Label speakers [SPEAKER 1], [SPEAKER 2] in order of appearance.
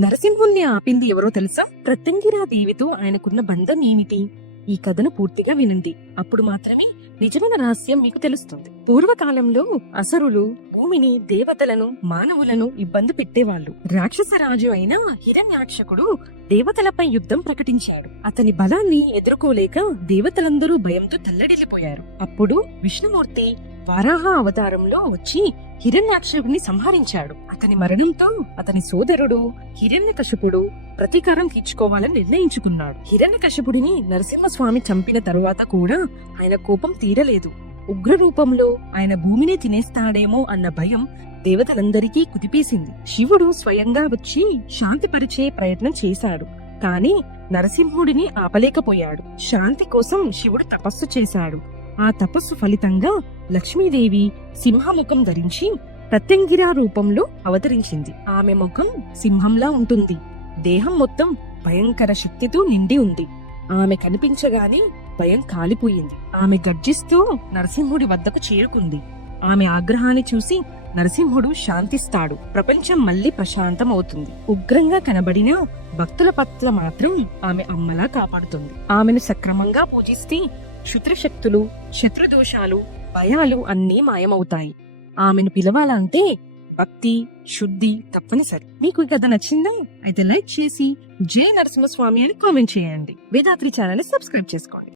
[SPEAKER 1] నరసింహుణ్ణి ఆపింది ఎవరో తెలుసా? ప్రత్యంగిరా దేవితో ఆయనకున్న బంధం ఏమిటి ఈ కథను పూర్తిగా వినండి. అప్పుడు మాత్రమే నిజమైన రహస్యం మీకు తెలుస్తుంది. పూర్వకాలంలో అసరులు భూమిని దేవతలను మానవులను ఇబ్బంది పెట్టేవాళ్ళు. రాక్షస రాజు అయిన హిరణ్యాక్షకుడు దేవతలపై యుద్ధం ప్రకటించాడు. అతని బలాన్ని ఎదుర్కోలేక దేవతలందరూ భయంతో తల్లడిల్లిపోయారు. అప్పుడు విష్ణుమూర్తి వరాహ అవతారంలో వచ్చి హిరణ్యాక్షకుడిని సంహరించాడు. అతని మరణంతో అతని సోదరుడు హిరణ్యకశపుడు ప్రతీకారం తీర్చుకోవాలని నిర్ణయించుకున్నాడు. హిరణ్యకశపుడిని నరసింహస్వామి చంపిన తరువాత కూడా ఆయన కోపం తీరలేదు. ఉగ్ర రూపంలో ఆయన భూమిని తినేస్తాడేమో అన్న భయం దేవతలందరికీ కుదిపేసింది. శివుడు స్వయంగా వచ్చి శాంతిపరిచే ప్రయత్నం చేశాడు. కానీ నరసింహుడిని ఆపలేకపోయాడు. శాంతి కోసం శివుడు తపస్సు చేశాడు. ఆ తపస్సు ఫలితంగా లక్ష్మీదేవి సింహముఖం ధరించి ప్రత్యంగిరా రూపంలో అవతరించింది. ఆమె ముఖం సింహంలా ఉంటుంది. దేహం మొత్తం భయంకర శక్తితో నిండి ఉంది. ఆమె కనిపించగానే భయం కాలిపోయింది. ఆమె గర్జిస్తూ నరసింహుడి వద్దకు చేరుకుంది. ఆమె ఆగ్రహాన్ని చూసి నరసింహుడు శాంతిస్తాడు. ప్రపంచం మళ్ళీ ప్రశాంతం అవుతుంది ఉగ్రంగా కనబడిన భక్తుల పట్ల మాత్రం ఆమె అమ్మలా కాపాడుతుంది. ఆమెను సక్రమంగా పూజిస్తే శుత్రుశక్తులు శత్రుదోషాలు భయాలు అన్నీ మాయమవుతాయి. ఆమెను పిలవాలంటే భక్తి శుద్ధి తప్పనిసరి. మీకు ఈ కథ నచ్చిందా? అయితే లైక్ చేసి జయ నరసింహస్వామి అని కామెంట్ చేయండి. వేదాత్రి ఛానల్ సబ్స్క్రైబ్ చేసుకోండి.